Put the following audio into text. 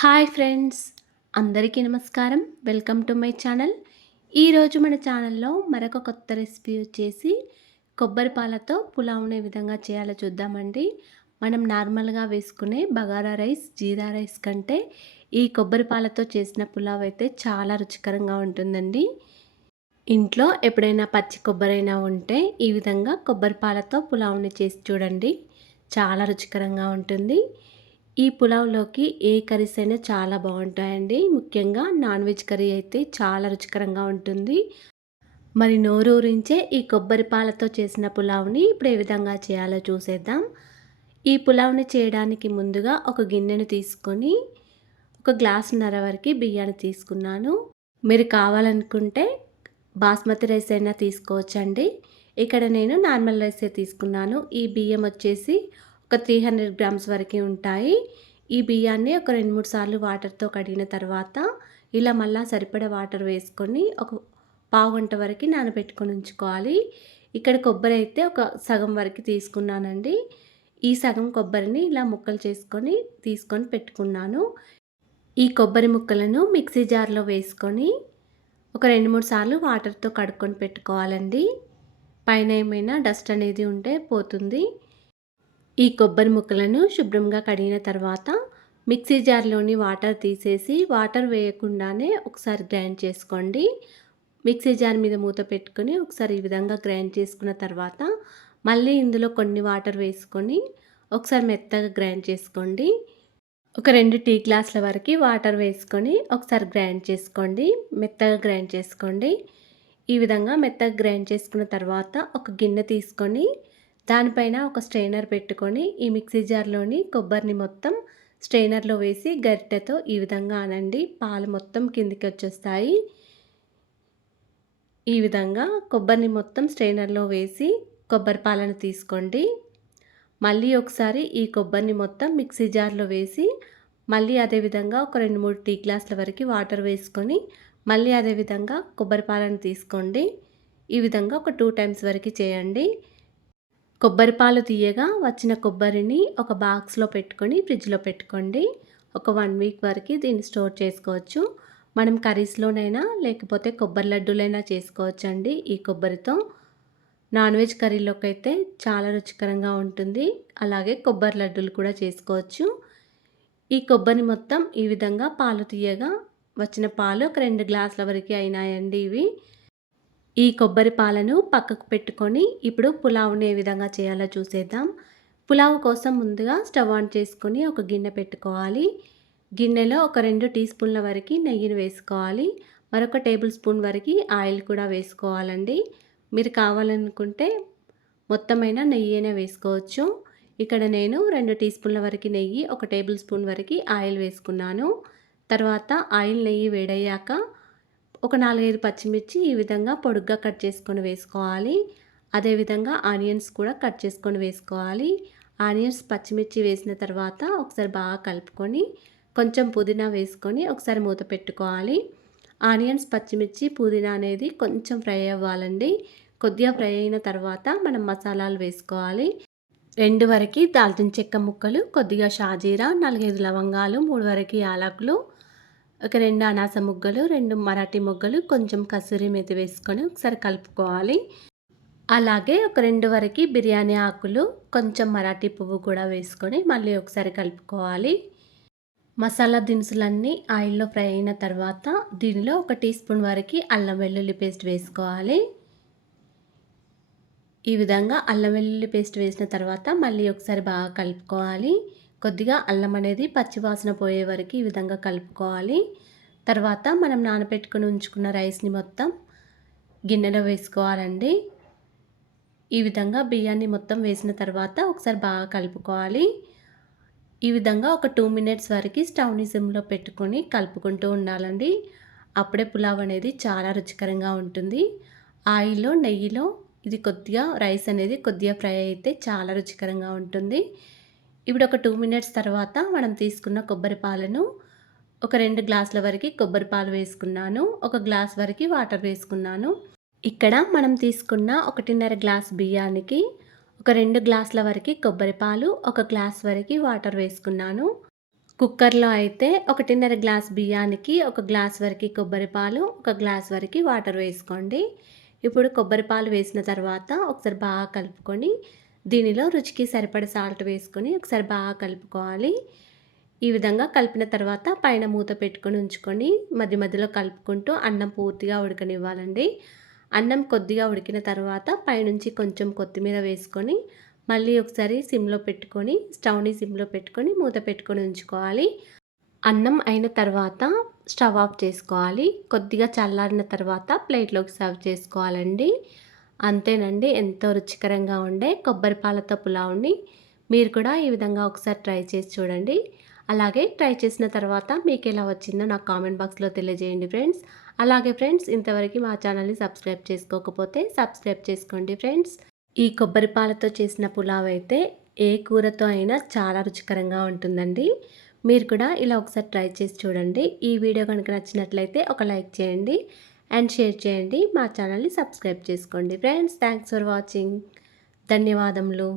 Hi friends, అందరికీ నమస్కారం. Welcome to my channel. ఈరోజు మన ఛానల్లో మరొక కొత్త రెసిపీ వచ్చేసి కొబ్బరి పాలతో పులావ్ని ఏ విధంగా చేయాలో చూద్దామండి. మనం నార్మల్గా వేసుకునే బగారా రైస్, జీరా రైస్ కంటే ఈ కొబ్బరి పాలతో చేసిన పులావ్ అయితే చాలా రుచికరంగా ఉంటుందండి. ఇంట్లో ఎప్పుడైనా పచ్చి కొబ్బరైనా ఉంటే ఈ విధంగా కొబ్బరి పాలతో పులావ్ని చేసి చూడండి. చాలా రుచికరంగా ఉంటుంది. ఈ పులావ్‌లోకి ఏ కర్రీస్ అయినా చాలా బావుంటాయండి. ముఖ్యంగా నాన్ వెజ్ కర్రీ అయితే చాలా రుచికరంగా ఉంటుంది. మరి నోరూరించే ఈ కొబ్బరి పాలతో చేసిన పులావ్‌ని ఇప్పుడు ఏ విధంగా చేయాలో చూసేద్దాం. ఈ పులావ్‌ని చేయడానికి ముందుగా ఒక గిన్నెను తీసుకొని, ఒక గ్లాసున్నర వరకు బియ్యాన్ని తీసుకున్నాను. మీరు కావాలనుకుంటే బాస్మతి రైస్ అయినా తీసుకోవచ్చండి. ఇక్కడ నేను నార్మల్ రైసే తీసుకున్నాను. ఈ బియ్యం వచ్చేసి ఒక 300 గ్రామ్స్ వరకు ఉంటాయి. ఈ బియ్యాన్ని ఒక 2, 3 సార్లు వాటర్‌తో కడిగిన తర్వాత ఇలా మళ్ళా సరిపడా వాటర్ వేసుకొని ఒక పావుగంట వరకు నానబెట్టుకొని ఉంచుకోవాలి. ఇక్కడ కొబ్బరి అయితే ఒక సగం వరకు తీసుకున్నానండి. ఈ సగం కొబ్బరిని ఇలా ముక్కలు చేసుకొని తీసుకొని పెట్టుకున్నాను. ఈ కొబ్బరి ముక్కలను మిక్సీ జార్‌లో వేసుకొని ఒక 2, 3 సార్లు వాటర్‌తో కడుక్కొని పెట్టుకోవాలండి. పైన ఏమైనా డస్ట్ అనేది ఉంటే పోతుంది. ఈ కొబ్బరి ముక్కలను శుభ్రంగా కడిగిన తర్వాత మిక్సీ జార్లోని వాటర్ తీసేసి వాటర్ వేయకుండానే ఒకసారి గ్రైండ్ చేసుకోండి. మిక్సీ జార్ మీద మూత పెట్టుకొని ఒకసారి ఈ విధంగా గ్రైండ్ చేసుకున్న తర్వాత మళ్ళీ ఇందులో కొన్ని వాటర్ వేసుకొని ఒకసారి మెత్తగా గ్రైండ్ చేసుకోండి. ఒక 2 టీ గ్లాసుల వరకు వాటర్ వేసుకొని ఒకసారి గ్రైండ్ చేసుకోండి. మెత్తగా గ్రైండ్ చేసుకోండి. ఈ విధంగా మెత్తగా గ్రైండ్ చేసుకున్న తర్వాత ఒక గిన్నె తీసుకొని దానిపైన ఒక స్ట్రెయినర్ పెట్టుకొని ఈ మిక్సీ జార్లోని కొబ్బరిని మొత్తం స్ట్రెయినర్లో వేసి గరిటెతో ఈ విధంగా అనండి. పాలు మొత్తం కిందికి వచ్చేస్తాయి. ఈ విధంగా కొబ్బరిని మొత్తం స్ట్రెయినర్లో వేసి కొబ్బరి పాలను తీసుకోండి. మళ్ళీ ఒకసారి ఈ కొబ్బరిని మొత్తం మిక్సీ జార్లో వేసి మళ్ళీ అదేవిధంగా ఒక 2, 3 టీ గ్లాసుల వరకు వాటర్ వేసుకొని మళ్ళీ అదేవిధంగా కొబ్బరి పాలను తీసుకోండి. ఈ విధంగా ఒక 2 టైమ్స్ వరకు చేయండి. కొబ్బరి పాలు తీయగా వచ్చిన కొబ్బరిని ఒక బాక్స్లో పెట్టుకొని ఫ్రిడ్జ్లో పెట్టుకోండి. ఒక 1 వీక్ వరకు దీన్ని స్టోర్ చేసుకోవచ్చు. మనం కర్రీస్లోనైనా లేకపోతే కొబ్బరి లడ్డూలైనా చేసుకోవచ్చండి ఈ కొబ్బరితో. నాన్ వెజ్ కర్రీలోకి అయితే చాలా రుచికరంగా ఉంటుంది. అలాగే కొబ్బరి లడ్డూలు కూడా చేసుకోవచ్చు. ఈ కొబ్బరిని మొత్తం ఈ విధంగా పాలు తీయగా వచ్చిన పాలు ఒక 2 గ్లాసుల వరకు అయినాయండి ఇవి. ఈ కొబ్బరి పాలను పక్కకు పెట్టుకొని ఇప్పుడు పులావ్ని ఏ విధంగా చేయాలో చూసేద్దాం. పులావ్ కోసం ముందుగా స్టవ్ ఆన్ చేసుకొని ఒక గిన్నె పెట్టుకోవాలి. గిన్నెలో ఒక 2 టీ స్పూన్ల వరకు నెయ్యిని వేసుకోవాలి. మరొక టేబుల్ స్పూన్ వరకు ఆయిల్ కూడా వేసుకోవాలండి. మీరు కావాలనుకుంటే మొత్తమైన నెయ్యి అయినా వేసుకోవచ్చు. ఇక్కడ నేను 2 టీ స్పూన్ల వరకు నెయ్యి, ఒక టేబుల్ స్పూన్ వరకు ఆయిల్ వేసుకున్నాను. తర్వాత ఆయిల్ నెయ్యి వేడయ్యాక ఒక 4, 5 పచ్చిమిర్చి ఈ విధంగా పొడుగ్గా కట్ చేసుకొని వేసుకోవాలి. అదేవిధంగా ఆనియన్స్ కూడా కట్ చేసుకొని వేసుకోవాలి. ఆనియన్స్, పచ్చిమిర్చి వేసిన తర్వాత ఒకసారి బాగా కలుపుకొని కొంచెం పుదీనా వేసుకొని ఒకసారి మూత పెట్టుకోవాలి. ఆనియన్స్, పచ్చిమిర్చి, పుదీనా అనేది కొంచెం ఫ్రై అవ్వాలండి. కొద్దిగా ఫ్రై అయిన తర్వాత మనం మసాలాలు వేసుకోవాలి. 2 వరకు దాల్చిన చెక్క ముక్కలు, కొద్దిగా షాజీరా, 4, 5 లవంగాలు, 3 వరకు యాలకులు, ఒక 2 అనాస ముగ్గలు, 2 మరాఠీ మొగ్గలు, కొంచెం కసూరి మేతి వేసుకొని ఒకసారి కలుపుకోవాలి. అలాగే ఒక 2 వరకు బిర్యానీ ఆకులు, కొంచెం మరాఠీ పువ్వు కూడా వేసుకొని మళ్ళీ ఒకసారి కలుపుకోవాలి. మసాలా దినుసులన్నీ ఆయిల్లో ఫ్రై అయిన తర్వాత దీనిలో ఒక టీ స్పూన్ వరకు అల్లం వెల్లుల్లి పేస్ట్ వేసుకోవాలి. ఈ విధంగా అల్లం వెల్లుల్లి పేస్ట్ వేసిన తర్వాత మళ్ళీ ఒకసారి బాగా కలుపుకోవాలి. కొద్దిగా అల్లం అనేది పచ్చివాసన పోయే వరకు ఈ విధంగా కలుపుకోవాలి. తర్వాత మనం నానబెట్టుకొని ఉంచుకున్న రైస్ని మొత్తం గిన్నెలో వేసుకోవాలండి. ఈ విధంగా బియ్యాన్ని మొత్తం వేసిన తర్వాత ఒకసారి బాగా కలుపుకోవాలి. ఈ విధంగా ఒక 2 మినిట్స్ వరకు స్టవ్ని సిమ్లో పెట్టుకొని కలుపుకుంటూ ఉండాలండి. అప్పుడే పులావ్ అనేది చాలా రుచికరంగా ఉంటుంది. ఆయిల్లో, నెయ్యిలో ఇది కొద్దిగా రైస్ అనేది కొద్దిగా ఫ్రై అయితే చాలా రుచికరంగా ఉంటుంది. ఇప్పుడు ఒక 2 మినిట్స్ తర్వాత మనం తీసుకున్న కొబ్బరి పాలను ఒక 2 గ్లాసుల వరకు కొబ్బరి పాలు వేసుకున్నాను. ఒక గ్లాస్ వరకు వాటర్ వేసుకున్నాను. ఇక్కడ మనం తీసుకున్న 1.5 గ్లాస్ బియ్యానికి ఒక 2 గ్లాసుల వరకు కొబ్బరి పాలు, ఒక గ్లాస్ వరకు వాటర్ వేసుకున్నాను. కుక్కర్‌లో అయితే 1:30 గ్లాస్ బియ్యానికి ఒక గ్లాస్ వరకి కొబ్బరి పాలు, ఒక గ్లాస్ వరకి వాటర్ వేసుకోండి. ఇప్పుడు కొబ్బరి పాలు వేసిన తర్వాత ఒకసారి బాగా కలుపుకొని, దీనిలో రుచికి సరిపడా సాల్ట్ వేసుకొని ఒకసారి బాగా కలుపుకోవాలి. ఈ విధంగా కలిపిన తర్వాత పైన మూత పెట్టుకొని ఉంచుకొని మధ్య మధ్యలో కలుపుకుంటూ అన్నం పూర్తిగా ఉడకనివ్వాలండి. అన్నం కొద్దిగా ఉడికిన తర్వాత పైనుంచి కొంచెం కొత్తిమీర వేసుకొని మళ్ళీ ఒకసారి సిమ్‌లో పెట్టుకొని స్టవ్‌ని సిమ్‌లో పెట్టుకొని మూత పెట్టుకొని ఉంచుకోవాలి. అన్నం అయిన తర్వాత స్టవ్ ఆఫ్ చేసుకోవాలి. కొద్దిగా చల్లారిన తర్వాత ప్లేట్‌లోకి సర్వ్ చేసుకోవాలండి. అంతేనండి, ఎంతో రుచికరంగా ఉండే కొబ్బరి పాలతో పులావ్‌ని మీరు కూడా ఈ విధంగా ఒకసారి ట్రై చేసి చూడండి. అలాగే ట్రై చేసిన తర్వాత మీకెలా వచ్చిందో నాకు కామెంట్ బాక్స్‌లో తెలియజేయండి ఫ్రెండ్స్. అలాగే ఫ్రెండ్స్, ఇంతవరకు మా ఛానల్‌ని సబ్స్క్రైబ్ చేసుకోకపోతే సబ్స్క్రైబ్ చేసుకోండి ఫ్రెండ్స్. ఈ కొబ్బరి పాలతో చేసిన పులావ్ అయితే ఏ కూరతో అయినా చాలా రుచికరంగా ఉంటుందండి. మీరు కూడా ఇలా ఒకసారి ట్రై చేసి చూడండి. ఈ వీడియో కనుక నచ్చినట్లయితే ఒక లైక్ చేయండి అండ్ షేర్ చేయండి. మా ఛానల్‌ని సబ్స్క్రైబ్ చేసుకోండి ఫ్రెండ్స్. Thanks for watching. ధన్యవాదములు.